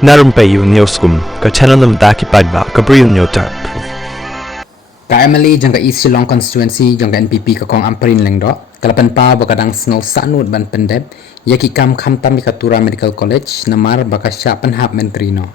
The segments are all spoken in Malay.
Narumpayu Neoskum, ka channel nam daki padba, ka Briu Neotarp. Ka MLA jangka East Shillong constituency jangka NPP ka kong amperin lengdo, kalapan pa bakadang snow sanut ban pendep, yaki kam khamtam ikatura medical college namar baka syapan hab mentrino.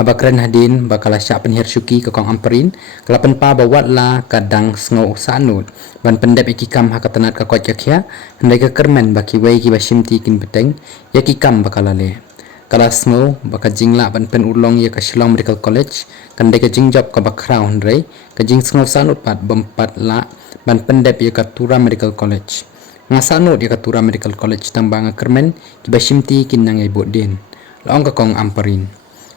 Habakren hadin bakala syapan hersyuki ka kong amperin, kalapan pa bawat la kadang snow sanut ban pendep iki kam hakatanat ka kot yakya, handai ka kermen baki wei ki basimti kin beteng, yaki kam bakala le. Kala snow baka jingla ban pen ulong ya ka Shillong Medical College kan de ka jingjop ka bakrau hundrei ka jing snow sanut pat bempat la ban pendep ya ka Tura Medical College nga sanut ya ka Tura Medical College tambang kermen ki basimti kin nang ibu din laong ka kong amperin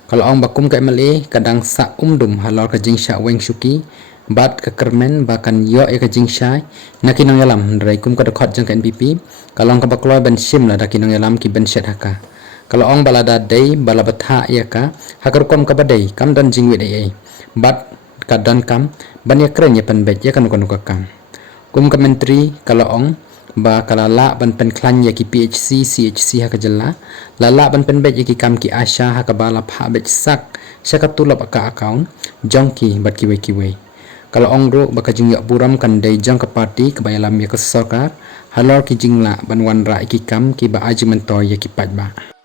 kalau ong bakum ka MLA kadang sa umdum halor ka jingsha weng syuki bat ka kermen bakan yo ya ka jingsha nakinang yalam hundrei kum ka dekhot jang ka NPP kalau ong ka bakloy ban sim la dakinang yalam ki ben shet haka kalau ong balada day balabatha ya ka hakar kom ka badai kam dan jingwit ai bat kadan kam ban ya kren ya pen bet ya kan kam kum menteri kalau ong ba kalala ban pen klan ya ki PHC CHC haka jalla lala ban pen bet ya ki kam ki asha haka bala pha bet sak syaka tulap ka account jongki bat ki we kalau ong ro baka jingya buram kan day jang ka parti ka bayalam ya ka sarkar halor ki jingla ban wanra ki kam ki ba aji mentoy ya ki patba